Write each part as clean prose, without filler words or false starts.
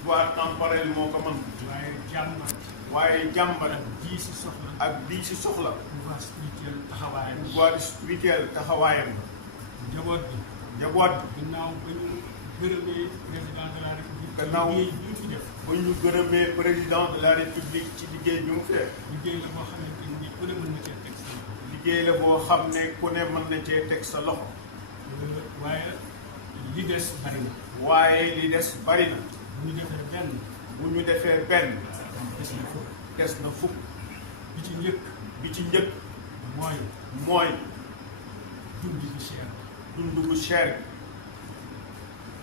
pouvoir temporel moo ko mën. waaye jàmbat. waaye jàmbat. ak di si soxla. ak di si soxla. pouvoir spirituel taxawaayam. pouvoir spirituel taxawaayam. njaboot bi. njaboot bi. gannaaw ba ñu gërëmee président de la république. gannaaw liggéey bi ñu fi def. ba ñu gërëmee président de la république ci liggéey bi mu fi def. liggéey la boo xamante ni ku ne mën na cee teg sa loxo. liggéey la boo xam ne ku ne mën na cee teg sa loxo. waaye li des bari na. waaye li des bari na. bu ñu defee benn. bu ñu defee benn. des na fukk. des na fukk. bi ci njëkk. bi ci njëkk. mooy. dund bu cher. dund bu cher.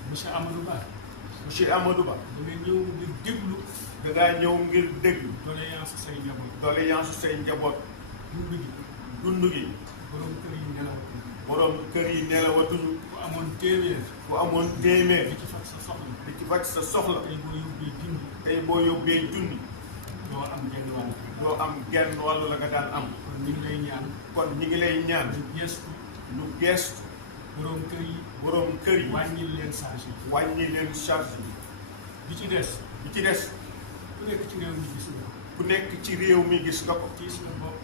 monsieur Amadou Ba. monsieur Amadou Ba. da nga ñëw ngir déglu. da ngaa ñëw ngir déglu. doléance say njaboot. doléance say njaboot. dund gi. dund gi. borom kër yi nelawatuñu. borom kër yi nelawatuñu. ku amoon téeméer. ku amoon téeméer. di ci faj sa soxla. di ci faj sa soxla. tey boo yóbbee junni. tey boo yóbbee junni. doo am genn wàll. doo am genn wàll la nga daan am. kon ñu ngi lay ñaan. kon ñi ngi lay ñaan. ñu gestu. ñu gestu. borom kër yi. borom kër yi. wàññil leen charge yi. wàññi leen charge yi. bi ci des. bi ci des. ku nekk ci réew mi gis nga ko. ku nekk ci réew mi gis nga ko. tiis la bopp.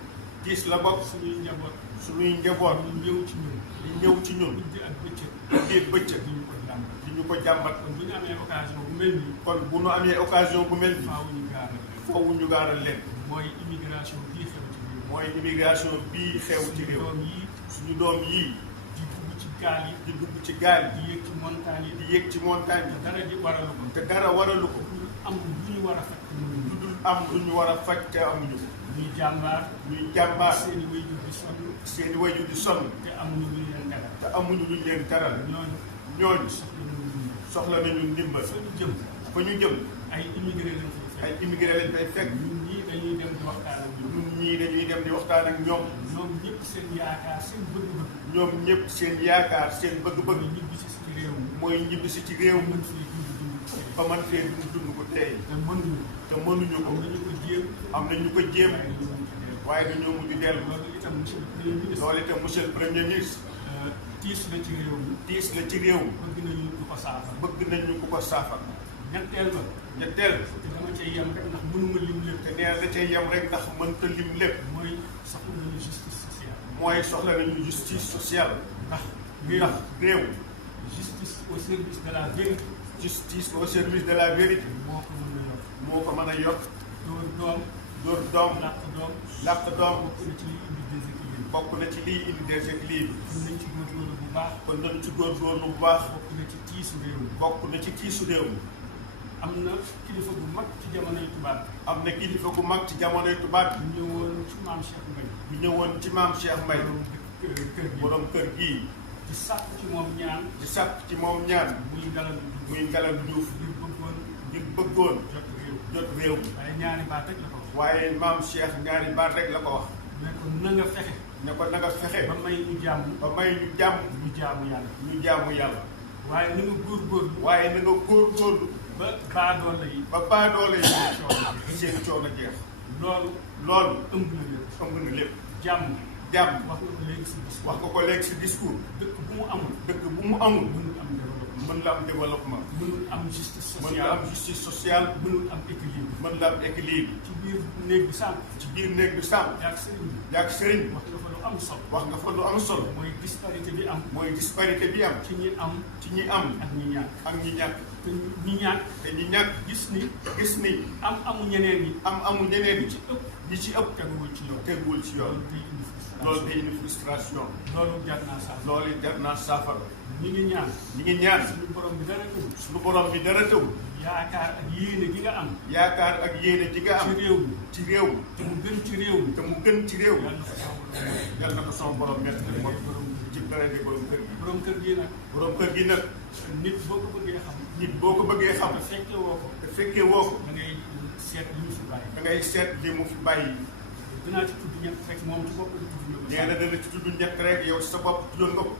tiis la bopp. suñuy njaboot. suñuy njaboot. ñu ñëw ci ñun. di ñëw ci ñun. guddi ak bëccëg. guddi ak bëccëg. di ñu ko jàmbat. di ñu ko jàmbat. kon bu ñu amee occasion bu mel nii. kon bu nu amee occasion bu mel nii. faaw ñu gaaral leen. faaw ñu gaaral leen. mooy immigration bii xew ci réew. mooy immigration bii xew ci réew. doom yii. suñu doom yii. di dugg ci gaal yi. di dugg ci gaal di yi. yéeg ci montagne yi. di yéeg ci montagne te yi. dara di waralu ko. te dara waralu ko. am lu ñu war a fekk mënuñu. lu dul am lu ñu war a faj te amuñu ko. ñuy jàmbaar. ñuy jàmbaar. seen i wayjur di sonn. seeni wayju di sonn. te amuñu lu leen dara. te amuñu luñ leen taral. ñooñu. ñooñu soxla nañu ndimbal. soxla nañu ndimbal. fa ñu jëm. fa ñu jëm. ay immigré lañ fay fekk. ay immigré lañ fay fekk. ñun ñii dañuy dem di waxtaan ak ñoom. ñun ñii dañuy dem di waxtaan ak ñoom. ñoom ñëpp seen yaakaar seen bëgg-bëgg. ñoom ñëpp seen yaakaar seen bëgg-bëgg. mooy ñibbisi ci réew mi. mooy ñibbisi ci réew mi. mën fii dund fa man fee dund ko tey. te mënuñu. te mënuñu ko. am nañu ko jéem. am na ñu ko jéem. waaye dañoo mujj dellu. waaye dañoo mujj dellu. loolu itam monsieur le premier ministre. loolu itam monsieur le premier ministre. tiis la ci réew mi. tiis la ci réew mi. bëgg nañu ku ko saafara. bëgg nañu ku ko saafara. ñetteel ba. ñetteel. te dama cay yem rek ndax mënuma lim lépp. te nee na da cay yem rek ndax mënta lim lépp. mooy soxla nañu justice sociale. mooy soxla nañu justice sociale. ndax ndax réew. justice au service de la vérité. justice au service de la vérité. moo ko mën a yor. moo ko mën a yor. dóor doom. dóor doom. làq doom. làq doom. bokk na ci liy indi déséquilibre. bokk na ci lii indi déséquilibre. kon nañ ci góorgóorlu bu baax. kon nañu ci góorgóorlu bu baax. bokk na ci tiisu réew mi. bokk na ci tiisu réew mi. am na kilifa bu mag ci jamonoy tubaab. am na kilifa gu mag ci jamonoy tubaab bi. ñu ñëwoon ci maam Cheikh Mbaye. ñu ñëwoon ci maam Cheikh Mbaye. kër gi borom kër gii. di sàkk ci moom ñaan. di sàkk ci moom ñaan. muy Ngalandou Diouf. muy Ngalandou Diouf. ngir bëggoon. jot réew. jot réew mi. waaye ñaari baat rek la ko wax. waaye maam Cheikh ñaari baat rek la ko wax. ne ko na nga fexe. ne ko na nga fexe. ba may ñu jàmm. ba may ñu jàmm. ñu jaamu yàlla. ñu jaamu yàlla. waaye ni nga góorgóorlu. waaye na nga góorgóorlu. ba baadoole yi. ba baadoole yi. seen coono jeex. loolu. loolu. ëmb na lépp. ëmb na lépp. jàmm. jàmm. wax nga ko léegi si discours. wax nga ko léegi si discours. dëkk bu mu amul. dëkk bu mu amul. mënul am développement. mën la am développement. mënul am justice mën sociale. la am justice sociale. mënul am équilibre. mën la am équilibre. ci biir néeg bi sànq. ci biir néeg bi sàmm. yaag sëriñ bi. yaag sëriñ. wax nga fa lu am solo. wax nga fa lu am solo. mooy disparité bi am. mooy disparité bi am. ci ñi am. ci ñi am. ak ñi ñàkk. ak ñi ñàkk. te ñi ñàkk. te ñi ñàkk. gis ni. gis ni. amu ñeneen ñi. amu ñeneen li ñi. ci ëpp. ñi ci ëpp. teguwul ci yoon. teguwul ci yoon. loolu day indi frustration. loolu jar naa sax. loolu it jar naa saafara. ñi ngi ñaan. ñi ngi ñaan. suñu borom bi dara tëw. suñu borom bi dara tëw. yaakaar ak yéene gi nga am. yaakaar ak yéene ji nga am. ci réew mi. ci réew mi. te mu gën ci réew mi. te mu gën ci réew mi. yàlla na ko sama borom yal na ko sama borom métti mooy ci dara di borom kër gi. borom kër gi nag. borom kër gi nag. nit boo ko bëggee xam. nit boo ko bëggee xam. te fekke woo ko. te fekkee woo ko. da ngay seet li ñu fi bàyyi. da ngay seet li mu fi bàyyi. dinaa ci tudd ñett fekk moom ci bopp la tudd ñëpp. nee na dana ci tudd ñett rek yow sa bopp tuddoon nga ko.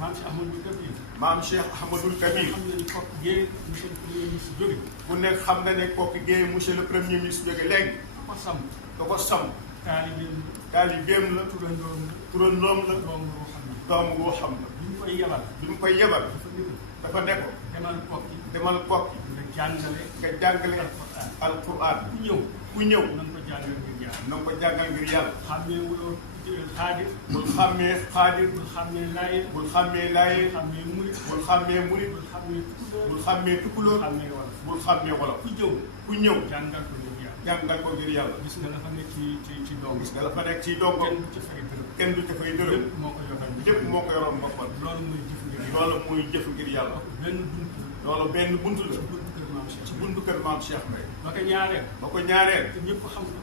maam si Ahmadou Kabir. maam Cheikh Ahmadoul Kabir. xam na ni kooku gée monsieur le premier ministre jóge. ku nekk xam na ne kooku géey monsieur le premier ministre jóge léegi. ko sam. da ko sam. taalibeem taalibeem la. turandoom la. turandoom la. doomu boo xam ne. doomu boo xam la. bi ñu koy yebal. bi mu koy yebal. dafa nit. dafa ne ko. demal kokki. demal kokki. nga jàngale. nga jàngale alquran. ku ñëw na nga ko jàngal ngir yàlla. na nga ko jàngal ngir yàlla. xàmmee wuloo xaadir. bul xàmmee xaadir. bul xàmmee laayeen. bul xàmmee laayeen. bul xàmmee murit. bul xàmmee murit. bul xàmmee tukulóor. bul xàmmee tukulóor. bul xàmmee wolof. bul xàmmee wolof. ku ñëw jàngal ko ngir yàlla. jàngal ko ngir yàlla. gis nga la fa nekk ci dong. gis nga la fa nekk ci dongo. kenn du ci fay dërëm. kenn du ci fay dërëm. lépp moo ko yoroon. lépp moo ko yoroon boppam. loolu mooy jëf ngir yàlla. loolu muy jëf ngir yàlla. benn buntu la. loolu benn buntu la. ci buntu kër maam Cheikh. ci buntu kër maam Cheikh Mbaye. ba ko ñaareel. ba ko ñaareel. te ñëpp xam ko.